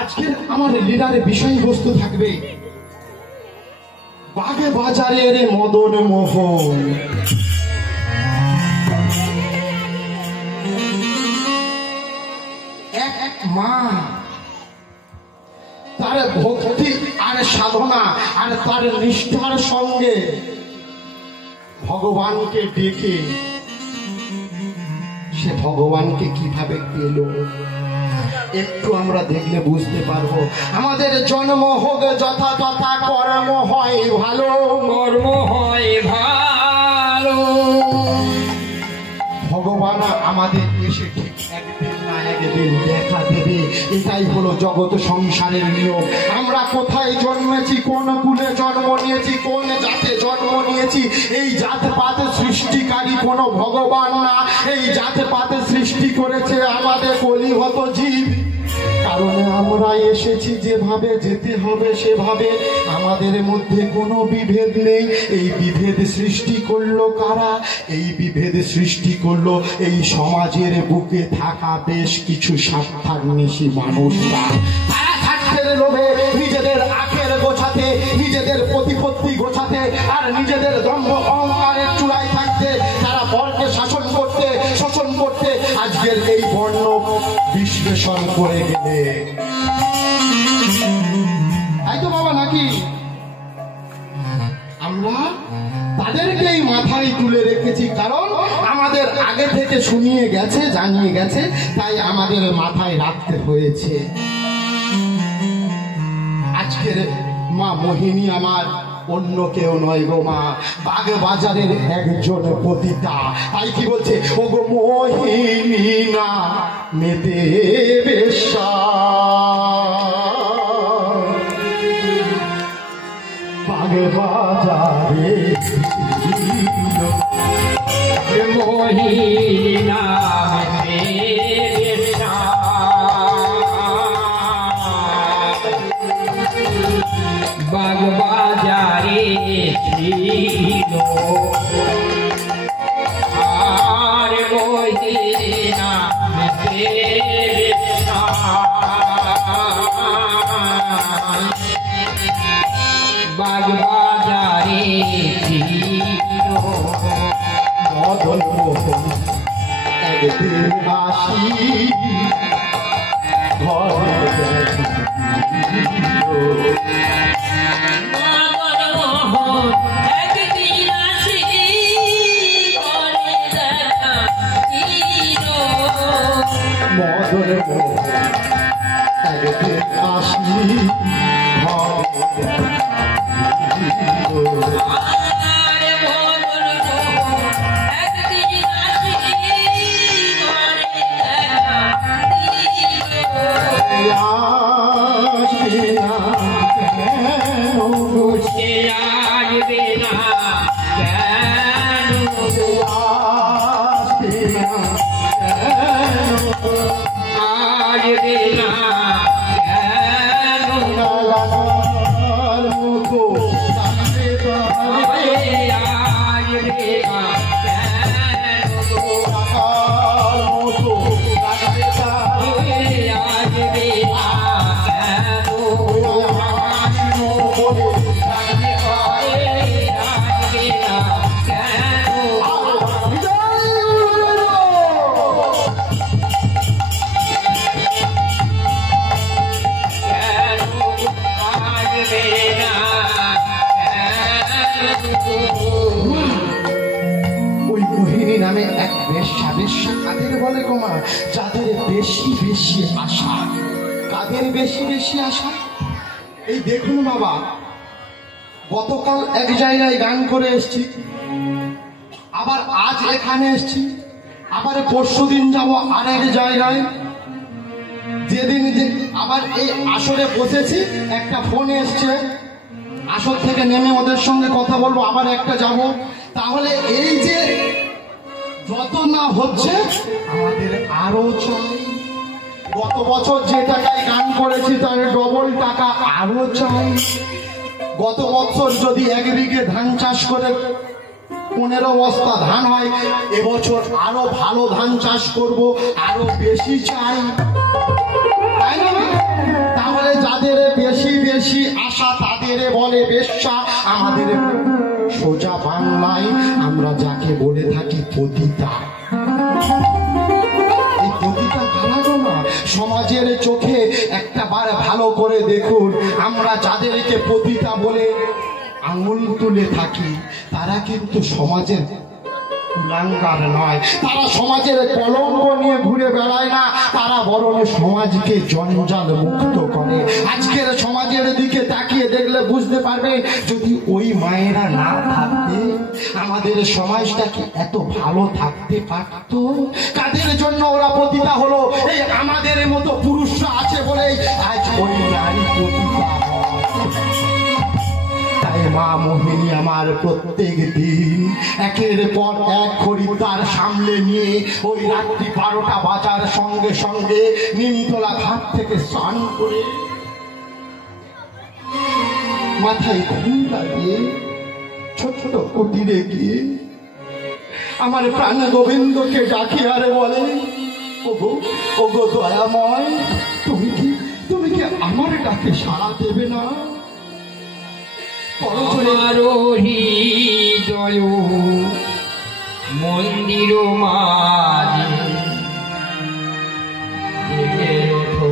আজকের আমার লীলার বিষয়বস্তু থাকবে বাগে বাজারের মদন মোহন। এক মা তার ভক্তি আর সাধনা আর তার নিষ্ঠার সঙ্গে ভগবানকে ডেকে সে ভগবানকে কিভাবে পেল একটু আমরা দেখলে বুঝতে পারবো। আমাদের জন্ম হোক যথা তথা, কর্ম হয় ভালো, কর্ম হয় ভালো। ভগবান আমাদের এসে ঠিক একদিন না একদিন দেখা দেবে। এটাই হলো জগৎ সংসারের নিয়ম। আমরা কোথায় জন্মেছি, কোন কুলে জন্ম নিয়েছি, কোন জাতে জন্ম নিয়েছি, এই জাত পাত সৃষ্টিকারী কোন ভগবান না। এই জাত পাত সৃষ্টি করেছে আমাদের কলিহত জীব। কারণ আমরা এসেছি যেভাবে যেতে হবে সেভাবে, আমাদের মধ্যে কোনো বিভেদ নেই। এই বিভেদ সৃষ্টি করলো কারা? এই বিভেদ সৃষ্টি করলো এই সমাজের বুকে থাকা বেশ কিছু স্বার্থান্বেষী মানুষরা। তারা স্বার্থের লোভে নিজেদের আখের গোছাতে, নিজেদের প্রতিপত্তি গোছাতে আর নিজেদের দম্ভ অহংকারের চূড়ায় থাকতে তারা বর্ণকে শাসন করতে শোষণ করতে আজকের এই বর্ণ বিশ্লেষণ করে গেলে। তাই তো বাবা নাকি? আমরা তাদেরকেই মাথায় তুলে রেখেছি, কারণ আমাদের আগে থেকে শুনিয়ে গেছে, জানিয়ে গেছে, তাই আমাদের মাথায় রাখতে হয়েছে। আজকের মা মোহিনী আমার অন্য কেউ নয় গো মা, বাগ বাজারের একজন পতিতা। তাই কি বলছে, ও গো মোহিনী না মেতে বেশা, বাগ বাজারে মোহিনী নামে বেশা, বাগ বাজারে ছিল। আর মোহিনী নামে বেশা, বাগ বাজারে ছিল। মদন মোহন একদিন আসি ঘরে মদন মোহন একদিন আসি ঘরে যাদের বেশি বেশি আশা। কাদের বেশি বেশি আশা? এই দেখুন বাবা, গতকাল এক জায়গায় গান করে এসছি, আবার আজ এখানে এসছি, আবার পরশুদিন যাব আর এক জায়গায়। যেদিন আবার এই আসরে বসেছি একটা ফোন এসছে, আসর থেকে নেমে ওদের সঙ্গে কথা বলবো, আবার একটা যাব। তাহলে এই যে যত না হচ্ছে আমাদের আরো চাই। গত বছর যে টাকায় গান করেছি তার ডবল টাকা আরো চাই। গত বছর যদি 1 বিঘে ধান চাষ করে 15 বস্তা ধান হয়, এবছর আরো ভালো ধান চাষ করব, আরো বেশি চাই, তাই না? তাহলে বাজারে বলে বেশ্যা, আমাদের সোজা বাংলায় আমরা যাকে বলে থাকি পতিতা। এই পতিতা কারা গো মা? সমাজের চোখে একটা বার ভালো করে দেখুন, আমরা যাদেরকে পতিতা বলে আঙুল তুলে থাকি তারা কিন্তু সমাজের কুলাঙ্গার নয়, তারা সমাজের কলঙ্ক নিয়ে ঘুরে বেড়ায় না, তারা বরং সমাজকে জঞ্জাল মুক্ত করে। আজকের সমাজের দিকে তাকিয়ে দেখলে বুঝতে পারবে, যদি ওই মায়েরা না থাকতে আমাদের সমাজটা কি এত ভালো থাকতে পারত? কাদের জন্য ওরা পতিতা হলো? এই আমাদের মতো পুরুষরা আছে বলেই আজ ওই নারী পতিতা। তাই মা মোহিনী আমার প্রত্যেক দিন একের পর এক খরিদ্দার সামনে নিয়ে ওই রাত্রি 12টা বাজার সঙ্গে সঙ্গে নিমতলা ঘাট থেকে স্নান করে মাথায় ঘুমটা দিয়ে ছোট কুটিরে গিয়ে আমার প্রাণ গোবিন্দকে ডাকি আর বলে, ওগো ওগো দয়াময়, তুমি কি আমার ডাকে সাড়া দেবে না? আমার হৃদয় মন্দির মাঝে জেগে ওঠো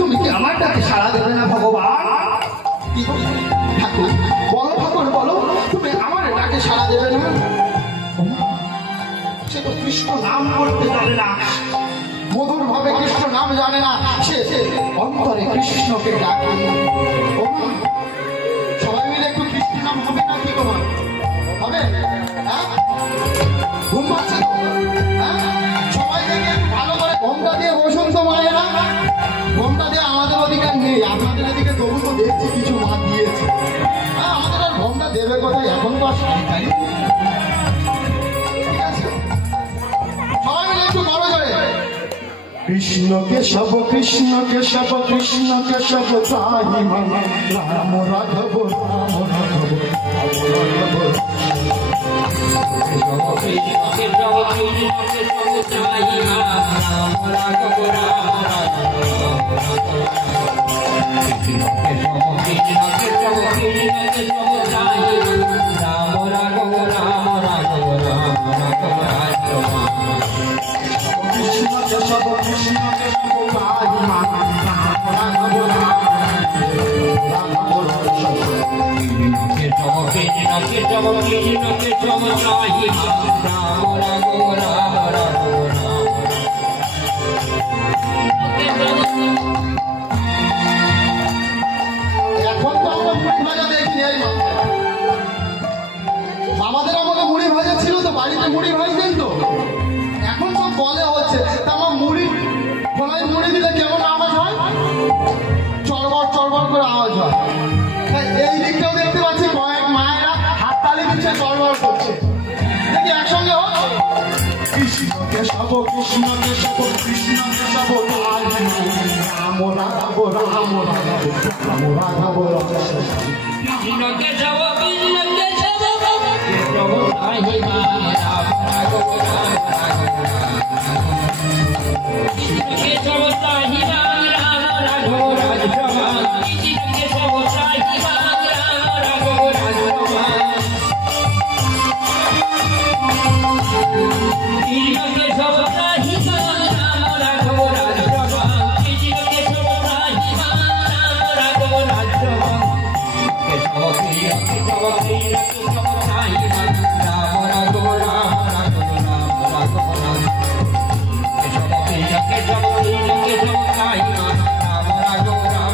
তুমি কি আমার ডাকে সাড়া দেবে না ভগবান? ঠাকুর বলো, ঠাকুর বলো, তুমি আমার ডাকে সাড়া দেবে না? সে তো কৃষ্ণ নাম করতে জানে না, মধুর ভাবে কৃষ্ণ নাম জানে না, সে অন্তরে কৃষ্ণকে ডাকে। সবাই মিলে একটু কৃষ্ণ নাম হবে না? কি তোমার হবে? ঘুম পাচ্ছে তো? সবাই দেখে ভালো করে ঘোমটা দিয়ে বসুন তো মায়েরা। ঘোমটা দিয়ে আমাদের অধিকার নেই, আপনাদের এদিকে তবু তো দেখছি কিছু মা দিয়েছে। আমাদের আর ঘোমটা দেবে কোথায়? এখন তো আর সরকারি। কৃষ্ণ কেশব কৃষ্ণ কেশব কৃষ্ণ কেশব তাহি মন রাম রাঘব রাম রাঘব আমাদের আমলে মুড়ি ভাজা ছিল তো, বাড়িতে মুড়ি ভাজতেন তো, এখন সব বলে হচ্ছে। তা আমার মুড়ি খোলায় মুড়ি দিলে কেমন আওয়াজ হয়? চড়বড় চড়বড় করে আওয়াজ হয়। এই দিকটাও দেখতে পাচ্ছি কয়েক মায়েরা হাততালি দিচ্ছে, চড়বড় করছে। দেখি একসঙ্গে হোক, কৃষ্ণ কেশব কৃষ্ণ কেশব কৃষ্ণ কেশব রাম রাঘব রাম রাঘব রাম রাঘব কৃষ্ণ কেশব কৃষ্ণ কেশব কেশব তাহি মান রাম রাঘব রাম কৃষ্ণ কেশব তাহি মান রাম রাঘব রাজসমান কৃষ্ণ কেশব তাহি মান রাম রাঘব রাজসমান কৃষ্ণ কেশব তাহি মান রাম রাঘব রাজসমান কৃষ্ণ কেশব তাহি মান রাম রাঘব রাজসমান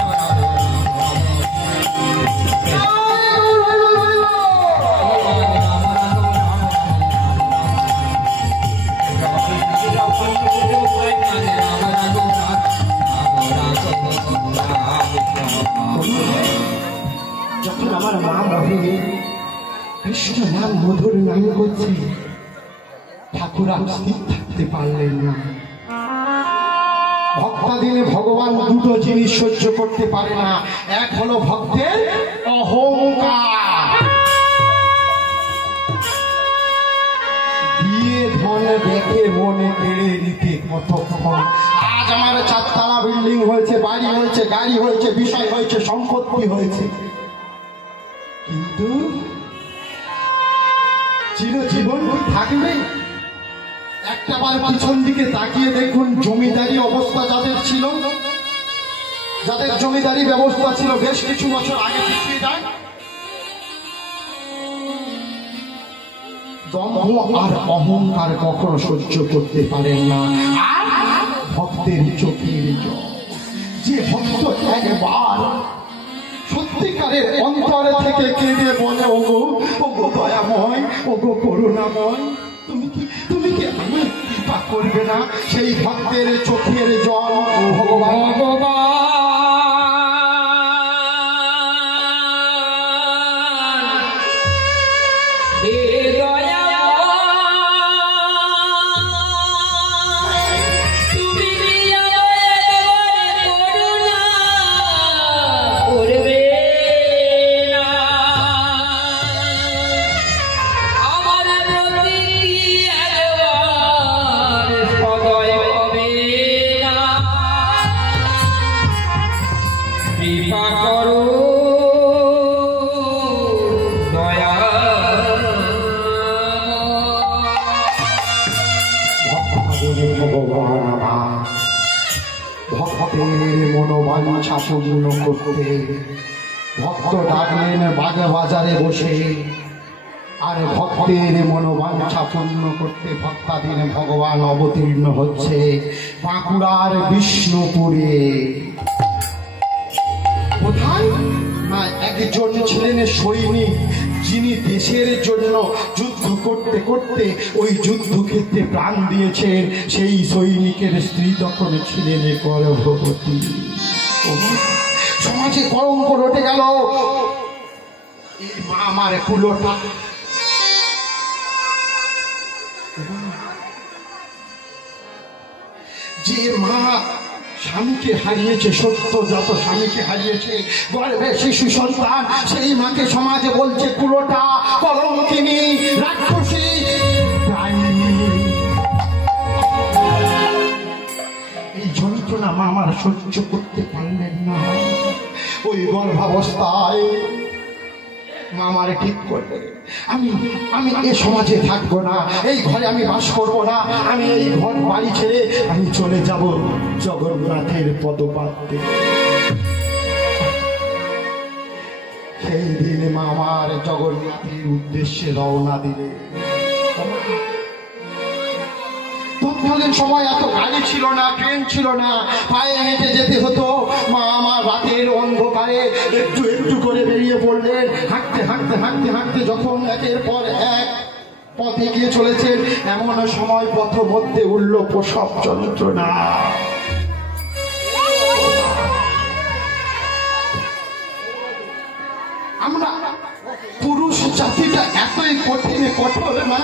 যখন আমার মা মোহিনী কৃষ্ণ নাম মধুর নাম করছে, ঠাকুর আর স্থির থাকতে পারলেন না। ভক্তাদিনে ভগবান দুটো জিনিস সহ্য করতে পারে না, এক হলো ভক্তের অহংকার, দিয়ে ধন দেখে মনে কেড়ে নিতে কতক্ষণ। আজ আমার 4 তলা বিল্ডিং হয়েছে, বাড়ি হয়েছে, গাড়ি হয়েছে, বিষয় হয়েছে, সম্পত্তি হয়েছে, কিন্তু চিরজীবন থাকবে? একটাবার পিছন দিকে তাকিয়ে দেখুন, জমিদারি অবস্থা যাদের ছিল, যাদের জমিদারি ব্যবস্থা ছিল বেশ কিছু বছর আগে পিছিয়ে যায়, দম্ভ আর অহংকার কখনো সহ্য করতে পারেন না। আর ভক্তের চোখের জল, যে ভক্ত একবার সত্যিকারের অন্তরে থেকে কেঁদে বলে, ওগো ওগো দয়াময়, ওগো করুণাময়, তুমি কি আমার কৃপা করবে না? সেই ভক্তের চোখের জল ভগবান মনোবাঞ্ছা পূর্ণ করতে ভক্ত ডাকলেন বাগে বাজারে বসে, আর ভক্তের মনোবাঞ্ছা পূর্ণ করতে ভক্তাধীন ভগবান অবতীর্ণ হচ্ছে বাঁকুড়ার বিষ্ণুপুরে। কোথায় না, একজন ছিলেন সৈনিক, যিনি দেশের জন্য যুদ্ধ করতে করতে ওই যুদ্ধক্ষেত্রে প্রাণ দিয়েছেন। সেই সৈনিকের স্ত্রী তখন ছিলেন গর্ভবতী। সমাজে কলঙ্ক রটে গেল, এই মা আমার কুলোটা, যে মা স্বামীকে হারিয়েছে, সত্য যত স্বামীকে হারিয়েছে, গর্ভে শিশু সন্তান, সেই মাকে সমাজে বলছে কুলোটা, কলঙ্কিনী, রাক্ষসী, ডাইনি। এই যন্ত্রণা মা আমার সহ্য করতে পারলেন না। ওই গর্ভাবস্থায় মা আমারে ঠিক করলেন, আমি এ সমাজে থাকবো না, এই ঘরে আমি বাস করবো না, আমি এই ঘর বাড়ি ছেড়ে আমি চলে যাব জগন্নাথের পদপাতে। সেই দিন মা আমার জগন্নাথের উদ্দেশ্যে রওনা দিলে। তৎকালীন সময় এত গাড়ি ছিল না, ট্রেন ছিল না, পায়ে হেঁটে যেতে হতো। মা আমার রাতের অন্ধকারে একটু একটু করে বেরিয়ে পড়লেন। হাঁটতে হাঁটতে হাঁটতে হাঁটতে যখন একের পর এক পথে গিয়ে চলেছেন, এমন সময় পথ মধ্যে উঠল প্রসব যন্ত্রণা। আমরা পুরুষ জাতিটা এতই কঠোর না,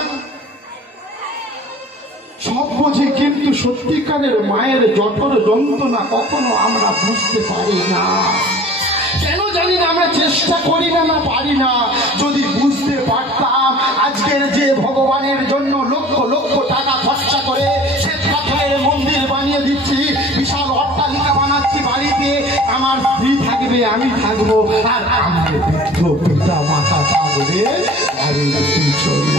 সব বুঝি, কিন্তু সত্যিকারের মায়ের জঠর যন্ত্রণা কখনো আমরা বুঝতে পারি না। কেন জানি না, আমরা চেষ্টা করি না, না পারি না। যদি বুঝতে পারতাম, আজকের যে ভগবানের জন্য লক্ষ লক্ষ টাকা খরচা করে শ্বেত পাথরের মন্দির বানিয়ে দিচ্ছি, বিশাল অট্টালিকা বানাচ্ছি, বাড়িতে আমার স্ত্রী থাকবে, আমি থাকবো, আর আমার বৃদ্ধ পিতা মাতা থাকবে বাড়ির পিছনে।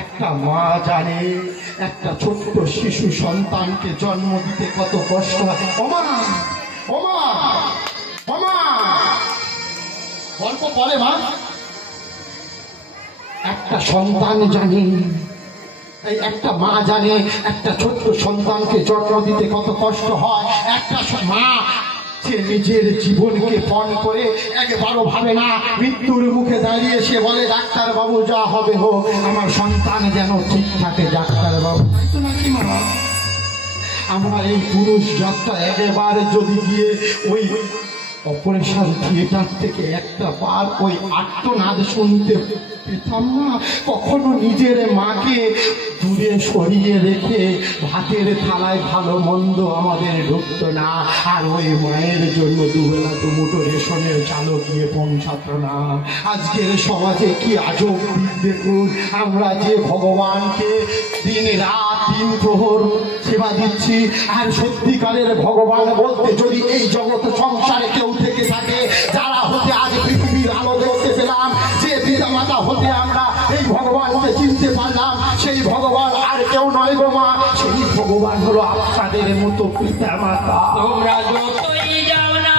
একটা মা জানে একটা ছোট্ট শিশু সন্তানকে জন্ম দিতে কত কষ্ট হয়। ওমা ওমা ওমা, গল্প বলে মা, একটা সন্তান জানে, এই একটা মা জানে একটা ছোট্ট সন্তানকে জন্ম দিতে কত কষ্ট হয়। একটা মা সে নিজের জীবনকে পণ করে একবারও ভাবে না, মৃত্যুর মুখে দাঁড়িয়ে সে বলে, ডাক্তার বাবু যা হবে হোক, আমার সন্তান যেন ঠিক থাকে। ডাক্তার বাবু নাকি মা, আমরা এই পুরুষ যাত্রা একেবারে যদি গিয়ে ওই অপারেশন থিয়েটার থেকে একটা বার ওই আর্তনাদ শুনতে পেতাম না। কখনো নিজের মাকে দূরে সরিয়ে রেখে ভাতের থালায় ভালো মন্দ আমাদের ঢুকতো না, আর ওই মায়ের জন্য দুবেলা দুমুঠো রেশনের চালও গিয়ে পৌঁছাতো না। আজকের সমাজে কি আজব দিক দেখুন, আমরা যে ভগবানকে দিন রাত তিন প্রহর সেবা দিচ্ছি, আর সত্যিকারের ভগবান বলতে যদি এই জগৎ সংসারে কেউ থেকে থাকে, যারা হতে আজ পৃথিবীর আলো দেখতে পেলাম, যে পিতা মাতা হতে আমরা এই ভগবানকে চিনতে পারলাম, সেই ভগবান আর কেউ নয় গো মা, সেই ভগবান হলো আপনাদের মতো পিতা মাতা। তোমরা যতই যাও না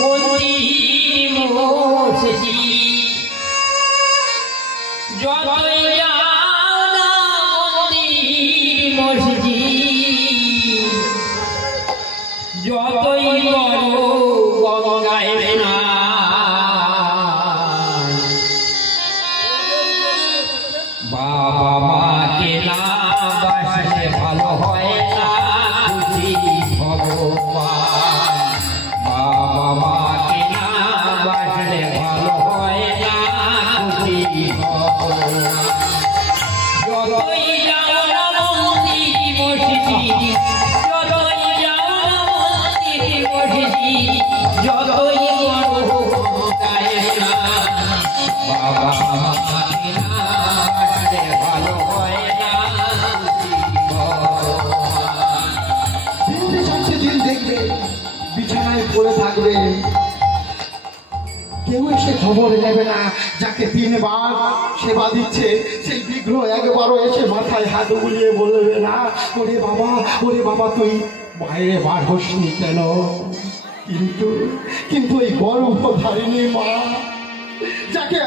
মন্দির মসজিদ, যতই যাও না মন্দির মসজিদ, যতই বড় গঙ্গায় স্নান, বাবা মাকে না বাসলে ভালো হয় না খুশি ভগবান, বাবা মাকে না বাসলে ভালো হয় না খুশি ভগবান। যতই যাও না মন্দির মসজিদ, যতই যাও না মন্দির মসজিদ, যতই বড় গঙ্গায় স্নান, বাবা মাকে না বাসলে ভালো হয় না খুশি ভগবান। দিন যাচ্ছে দিন দেখবে বিছানায় পড়ে থাকবে, কেউ এসে খবর নেবে না। যাকে 3 বার সেবা দিচ্ছে সেই বিগ্রহ একবারও এসে মাথায় হাত বুলিয়ে বলবে না, ওরে বাবা তুই বাইরে বার হসনি কেন? কিন্তু এই গর্ভধারিণী মা, যাকে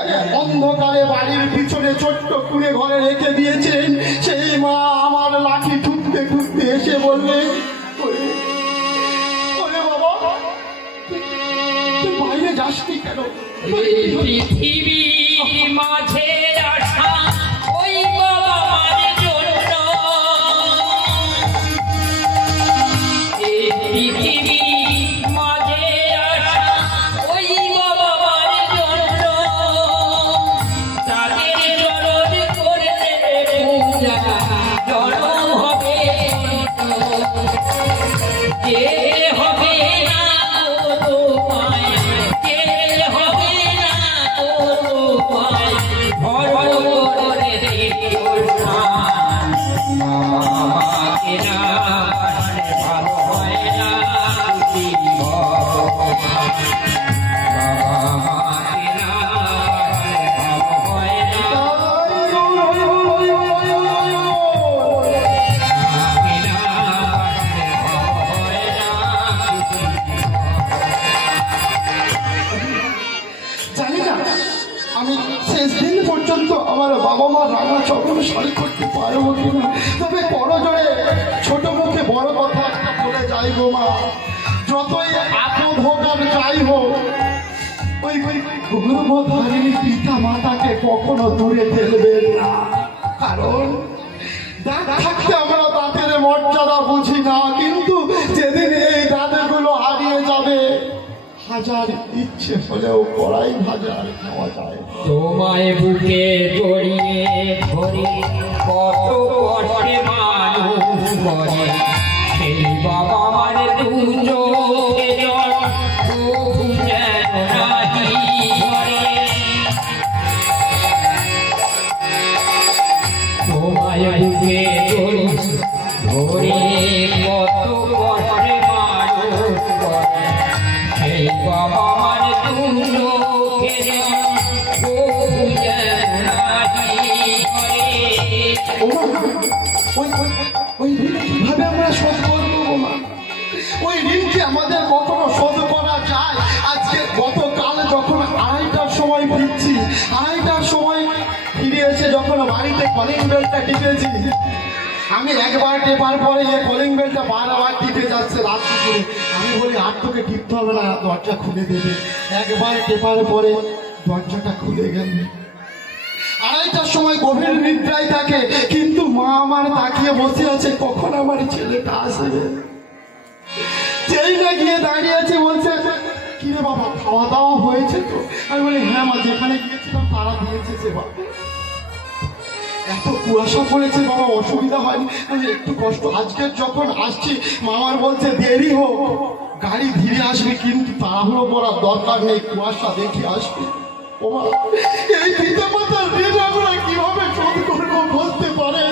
অন্ধকারে বাড়ির পিছনে ছোট্ট কুঁড়ে ঘরে রেখে দিয়েছেন, সেই মা আমার লাঠি ঠুকতে ঠুকতে এসে বললে, ওরে বাবা তুই বাইরে যাসনি কেন? এই পৃথিবীর মাঝে আসা ওই বাবা মার জন্য, এই পৃথিবীর মাঝে আসা ওই বাবা মার জন্য, তাদের চরণ করতে পূজা জনম হবে, যেতে হবে না তোমায়, যেতে হবে না তোমায়, ধর্ম করে দিও স্থান, মামাকে না বাসলে ভালো হয় না খুশি ভগবান, মামাকে না বাসলে ভালো হয় না, মামাকে না বাসলে ভালো হয় না খুশি জানি না আমি শেষ দিন পর্যন্ত আমার বাবা মা রাঙা চরণ সারি করতে পারবো কিনা, তবে পরজোরে ছোট মুখে বড় কথা একটা বলে যাই গো মা, যতই আপদ হোক আর যাই হোক ওই গর্ভধারিণী পিতা মাতাকে কখনো দূরে ফেলবেন না, কারণ দাঁত থাকতে আমরা দাঁতের মর্যাদা বুঝি না, কিন্তু যেদিন এই দাঁতগুলো হারিয়ে যাবে হাজার ইচ্ছে হলেও কড়াই ভাজা আর খাওয়া যায় না। তোমায় বুকে জড়িয়ে ধরে কত কষ্টে মানুষ করে, সেই বাবা মার দুচোখে জল তবু যেন নাহি ঝরে, তোমায় বুকে জড়িয়ে ধরে কত কষ্টে মানুষ করে, সেই বাবা মার দুচোখে জল তবু যেন নাহি ঝরে। ওই ঋণ কিভাবে আমরা শোধ করবো গো মা? ওই ঋণকে আমাদের কখনো শোধ করা যায়? আজকে গতকাল যখন 2:30টার সময় ফিরছি, 2:30টার সময় ফিরে এসে যখন বাড়িতে কলিং বেলটা টিপেছি, আমি একবার টেপার পরে কলিং বেলটা বারবার টিপে যাচ্ছে রাত দুপুরে। আমি বলি আর তোকে টিপতে হবে না, দরজা খুলে দেবে। একবার টেপার পরে দরজাটা খুলে গেল। 2:30 2:30টার সময় গভীর নিদ্রায় থাকে, কিন্তু মা আমার তাকিয়ে বসে আছে কখন আমার ছেলেটা আসবে। যেই না গিয়ে দাঁড়িয়ে আছে, বলছে কি রে বাবা খাওয়া দাওয়া হয়েছে তো? আমি বলি হ্যাঁ মা, যেখানে গিয়েছিলাম তারা দিয়েছে সেবা। এত কুয়াশা পড়েছে বাবা, অসুবিধা হয়নি? আমি একটু কষ্ট, আজকের যখন আসছি মামার বলছে দেরি হোক, গাড়ি ধীরে আসবে, কিন্তু তাড়াহুড়ো করার দরকার নেই, কুয়াশা দেখে আসবে। ও মা, এই পিতামাতার ঋণ আমরা কিভাবে শোধ করবো বলতে পারে?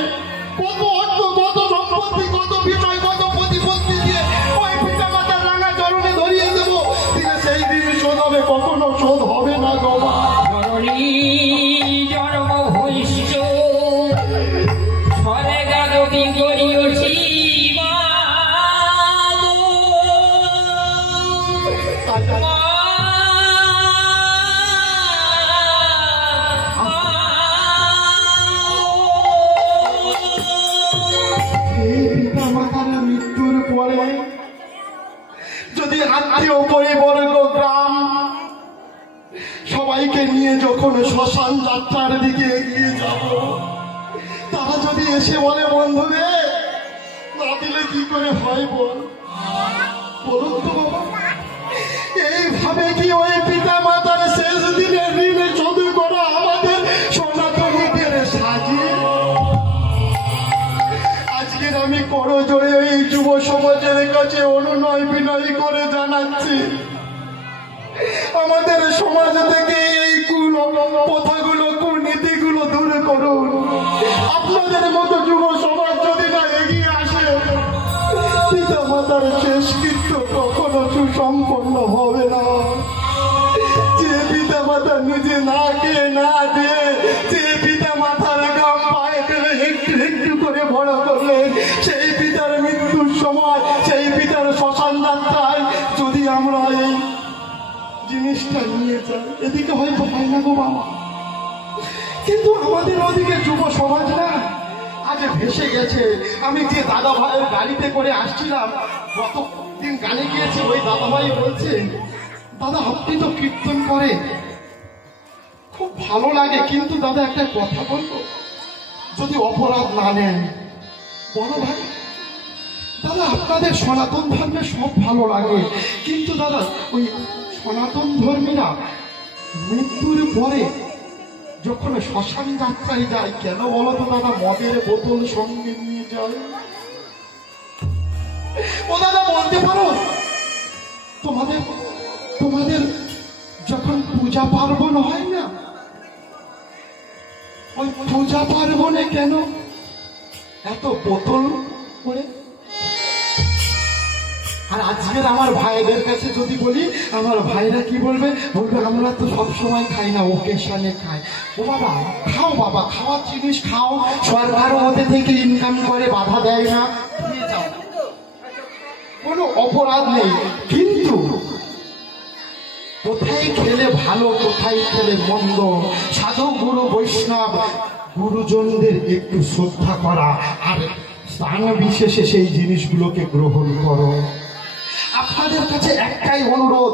কত অর্থ, কত সম্পত্তি, কত বিষয়, কত প্রতিপত্তি দিয়ে ওই পিতামাতার রাঙা চরণে ধরিয়ে দেবো, দিনে সেই দিন শোধ হবে? কখনো শোধ হবে না গো মা। জননী জন্ম ভৈষ্য ঘরে গাগতি করিয়ছি মৃত্যুর পরে যদি আত্মীয় পরিবর্গ গ্রাম সবাইকে নিয়ে যখন শ্মশান যাত্রার দিকে এগিয়ে যাব, তারা যদি এসে বলে বন্ধু রে না দিলে কি করে হয় বলুন তো বাবা, এইভাবে কি ওই পিতা মাতার শেষ দিনের ঋণে শোধ করা আমাদের সনাতনীদের সাজিয়ে? আজকের আমি করজোড়ে ওই যুব সমাজের কাছে অনুনয় বিনয় করে জানাচ্ছি, আমাদের সমাজ থেকে এই প্রথাগুলো, কুনীতিগুলো দূর করুন। আপনাদের মতো যুব সমাজ যদি না এগিয়ে আসে, পিতা মাতার শেষকৃত্য কখনো সুসম্পন্ন হবে না। যে পিতা মাতা নিজে না খেয়ে না দিয়ে, যে পিতা মাতার গাম পায়ে ফেলে একটু একটু করে বড় করলেন, সেই পিতার মৃত্যুর সময়, সেই পিতার শ্মশান যাত্রায় যদি আমরা এই জিনিসটা নিয়ে যাই, এদিকে হয়তো হয় না গো বাবা, কিন্তু আমাদের ওদিকে যুব সমাজ না আজ ভেসে গেছে। আমি যে দাদা ভাইয়ের গাড়িতে করে আসছিলাম, গতদিন গানে গিয়েছি, ওই দাদা ভাই বলছে দাদা আপনি তো কীর্তন করে খুব ভালো লাগে, কিন্তু দাদা একটা কথা বলবো, যদি অপরাধ না নেন বড় ভাই, দাদা আপনাদের সনাতন ধর্মে সব ভালো লাগে, কিন্তু দাদা ওই সনাতন ধর্মীরা মৃত্যুর পরে যখন শ্মশান যাত্রায় যায়, কেন বলতো দাদা মদের বোতল সঙ্গে নিয়ে যায়? ও দাদা বলতে পারো, তোমাদের যখন পূজা পার্বণ হয় না, ওই পূজা পার্বণে কেন এত বোতল করে? আর আজকের আমার ভাইদের কাছে যদি বলি, আমার ভাইরা কি বলবে? বলবে আমরা তো সবসময় খাই না, ওকেশনে খাই। ও বাবা খাও, বাবা খাওয়ার জিনিস খাও, সরকার ওদের থেকে ইনকাম করে, বাধা দেয় না, নিয়ে যাও, কোনো অপরাধ নেই। কিন্তু কোথায় খেলে ভালো, কোথায় খেলে মন্দ, সাধু গুরু বৈষ্ণব গুরুজনদের একটু শ্রদ্ধা করা, আর স্থান বিশেষে সেই জিনিসগুলোকে গ্রহণ করো। আপনাদের কাছে একটাই অনুরোধ,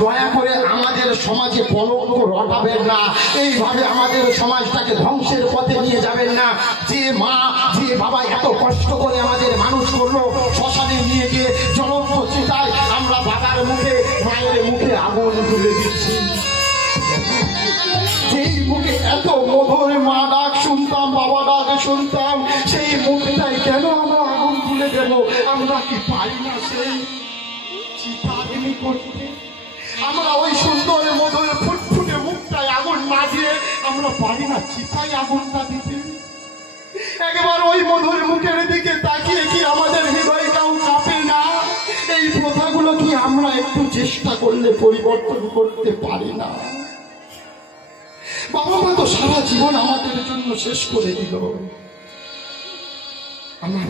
দয়া করে আমাদের সমাজে কলঙ্ক রটাবেন না, এইভাবে আমাদের সমাজটাকে ধ্বংসের পথে নিয়ে যাবেন না। যে মা, যে বাবা এত কষ্ট করে আমাদের মানুষ করলো, শ্মশানে নিয়ে গিয়ে জ্বলন্ত চিতায় আমরা বাবার মুখে, মায়ের মুখে আগুন তুলে দিচ্ছি। যেই মুখে এত মধুর মা ডাক শুনতাম, বাবা ডাক শুনতাম, সেই মুখটাই কেন আমরা আগুন তুলে দেব? আমরা কি পারি না সেই চিতাগ্নি করতে? আমরা ওই সুন্দর মধুর ফুটফুটে মুখটায় আগুন না দিয়ে আমরা পারি না চিতায় আগুনটা দিতে? একবার ওই মধুর মুখের দিকে তাকিয়ে কি আমাদের হৃদয়টাও কাঁপে না? এই প্রথাগুলো কি আমরা একটু চেষ্টা করলে পরিবর্তন করতে পারি না? বাবা মা তো সারা জীবন আমাদের জন্য শেষ করে দিল। আমার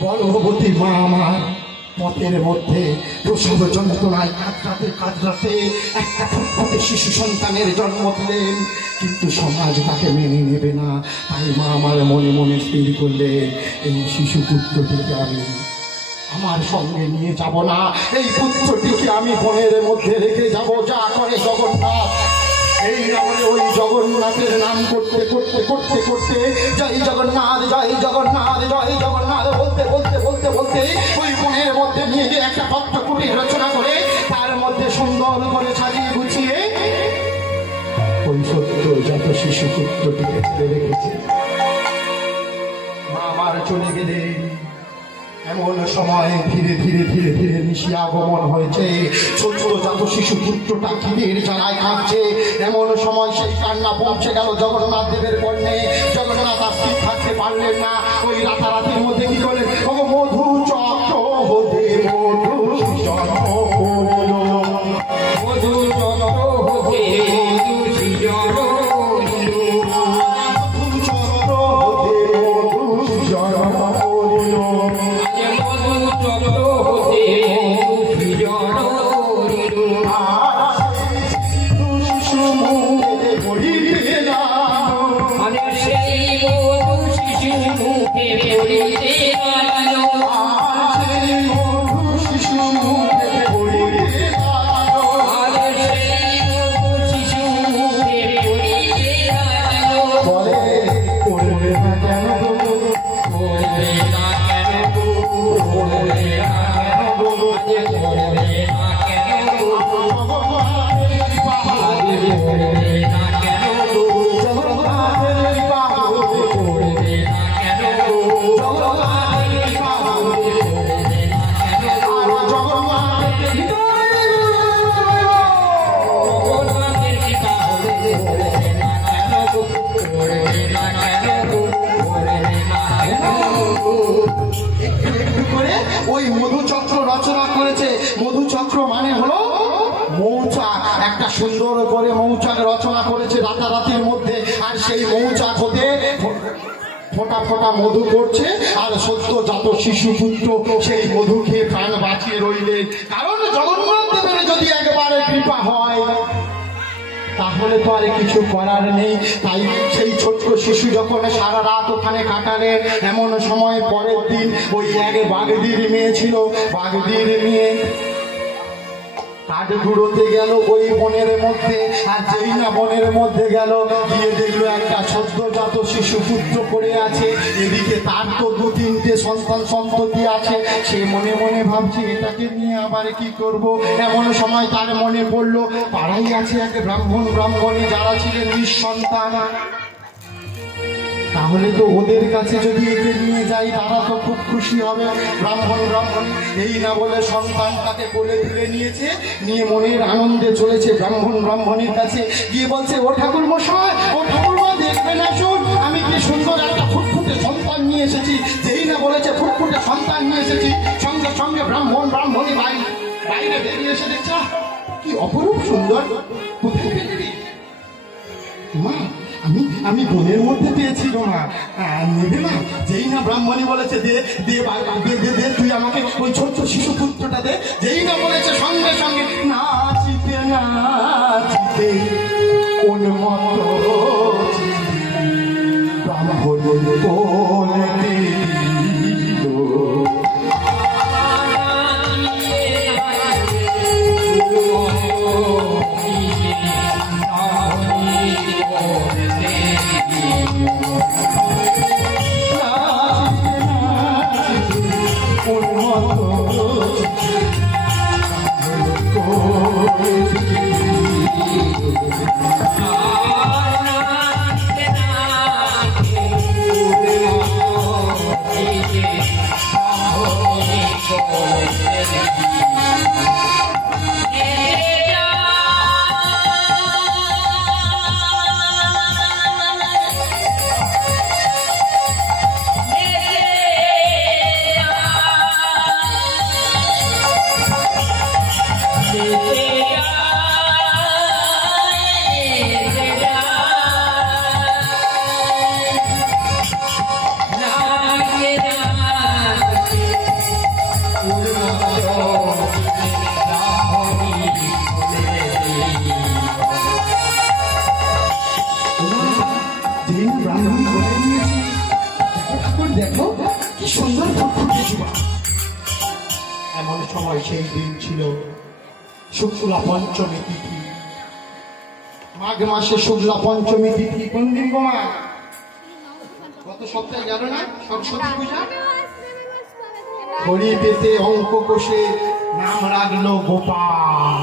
গর্ভবতী মা আমার পথের মধ্যে প্রসব যন্ত্রণায় কাতরাতে একটা ফুটফুটে শিশু সন্তানের জন্ম দিলেন, কিন্তু সমাজ তাকে মেনে নেবে না। তাই মা আমার মনে মনে স্থির করলেন, এই শিশু পুত্রটিকে আমি আমার সঙ্গে নিয়ে যাব না, এই পুত্রটিকে আমি বনের মধ্যে রেখে যাব। যা করে জগন্নাথ এই নামে ওই জগন্নাথের নাম করতে করতে করতে করতে জয় জগন্নাথ জয় জগন্নাথ জয় জগন্নাথ বলতে বলতে বলতে বলতে ওই মনের মধ্যে নিয়ে গিয়ে একটা ভক্ত কুটির রচনা করে তার মধ্যে সুন্দর করে সাজিয়ে গুছিয়ে ওই সত্য যত শিশু পুত্রটিকে ছেড়ে রেখেছে। মা আমার চলে গেলে এমন সময় ধীরে ধীরে ধীরে ধীরে নিশি আগমন হয়েছে। ছোট্ট যত শিশু পুত্রটা খিদের জ্বালায় কাঁদছে। এমন সময় সেই কান্না পৌঁছে গেল জগন্নাথ দেবের কর্ণে। জগন্নাথ আর স্থির থাকতে পারলেন না। ওই রাতারাতির মধ্যে কি করলেন, ও মধু চক্র হতে মধু জন্ম হল, মধু চক্র হতে মধু সৃজন হইল, মধু চক্র হতে মধু জন্ম হল। মধু চক্র হতে মধু সৃজন হইল। আরে সেই মধু শিশু মুখে পড়িতে গেল, আরে সেই মধু শিশু মুখে পড়িতে গেল। পড়বে না কেন গো, পড়বে না কেন গো, পড়বে না কেন গো, আরে পড়বে না কেন গো, আরে পড়বে না কেন গো, জগন্নাথের বাবু পড়বে না কেন গো, জগন্নাথের বাবু পড়বে না কেন গো, জগন্নাথের পিতা হলে পড়বে না কেন গো, পড়বে না কেন গো, পড়বে না কেন গো। একটু করে ওই মধুচক্র রচনা করেছে। মধুচক্র মানে হলো মৌচাক। একটা সুন্দর করে মৌচাক রচনা করেছে রাতারাতির মধ্যে। আর সেই মৌচাক হতে ফোটা ফোটা মধু পড়ছে। আর সদ্য জাত শিশু পুত্র সেই মধু খেয়ে প্রাণ বাঁচিয়ে রইলেন। কারণ জগন্নাথ দেবের যদি একবারে কৃপা হয় তাহলে তো আর কিছু করার নেই। তাই সেই ছোট্ট শিশু যখন সারা রাত ওখানে কাটালে, এমন সময় পরের দিন ওই এক বাগদির মেয়ে ছিল। বাগদির মেয়ে কাঠ গুঁড়োতে গেল ওই বনের মধ্যে। আর যেই না বনের মধ্যে গেল, গিয়ে দেখলো একটা সদ্যজাত শিশু পুত্র পড়ে আছে। এদিকে তার তো দু তিনটে সন্তান সন্ততি আছে। সে মনে মনে ভাবছে এটাকে নিয়ে আবার কি করব। এমন সময় তার মনে পড়লো পাড়াই আছে এক ব্রাহ্মণী যারা ছিলেন নিঃসন্তান। তাহলে তো ওদের কাছে যদি একে নিয়ে যাই তারা তো খুব খুশি হবে। ব্রাহ্মণী এই না বলে সন্তানটাকে কোলে তুলে নিয়েছে। নিয়ে মনের আনন্দে চলেছে ব্রাহ্মণীর কাছে। গিয়ে বলছে, ও ঠাকুর মশাই, ও ঠাকুরমা, দেখবে না শুন, আমি কি সুন্দর একটা ফুটফুটে সন্তান নিয়ে এসেছি। যেই না বলেছে ফুটফুটে সন্তান নিয়ে এসেছি, সঙ্গে সঙ্গে ব্রাহ্মণী বাইরে বেরিয়ে এসে দেখছে, কি অপরূপ সুন্দর, কোথায় পেলি? মা, আমি বনের মধ্যে পেয়েছি গো মা, নেবে না? যেই না ব্রাহ্মণী বলেছে দে দে দে, তুই আমাকে ওই ছোট্ট শিশু পুত্রটা দে। যেই না বলেছে সঙ্গে সঙ্গে নাচিতে নাচিতে কোন মত ব্রাহ্মণ বলে দিল। দেখো কি সুন্দর ফুটফুটে যুবক। এমন সময় সেই দিন ছিল শুক্লা পঞ্চমী তিথি। মাঘ মাসে শুক্লা পঞ্চমী তিথি কোন দিন গো মা? গত সপ্তাহে গেল না সরস্বতী পূজা? ঘড়ি পেতে অঙ্ক কষে নাম রাখলো গোপাল।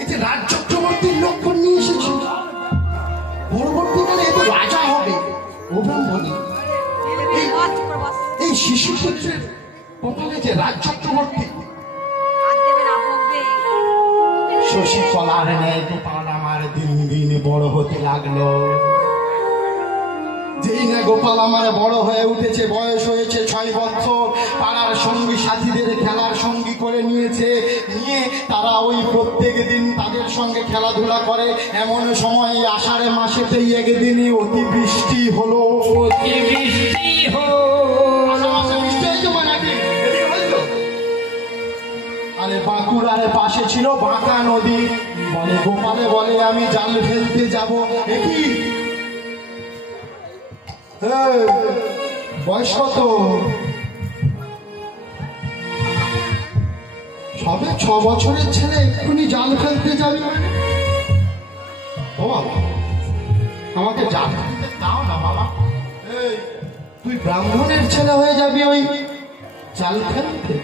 এই যে রাজ চক্রবর্তীর লক্ষণ নিয়ে এসেছে, পরবর্তীকালে এত রাজা হবে বলি। এই শিশু পুত্রের কপালে যে রাজ চক্রবর্তী, শশী কলার ন্যায় গোপাল আমার দিন দিন বড় হতে লাগলো। যেই না গোপাল আমার বড় হয়ে উঠেছে, বয়স হয়েছে 6 বছর, পাড়ার সঙ্গী সাথীদের খেলার সঙ্গী করে নিয়ে তারা ওই প্রত্যেক দিন তাদের সঙ্গে খেলাধুলা করে। এমন সময় আষাঢ় মাসেতেই একদিনই অতিবৃষ্টি হলো। আরে বাঁকুড়ার পাশে ছিল বাঁকা নদী। বলে গোপালে বলে আমি জাল ফেলতে যাবো। একই বয়স কত? সবে 6 বছরের ছেলে এক্ষুনি জাল ফেলতে যাবি মানে? ও বাবা, আমাকে জাল ফেলতে দাও না বাবা। তুই ব্রাহ্মণের ছেলে হয়ে যাবি ওই জাল ফেলতে?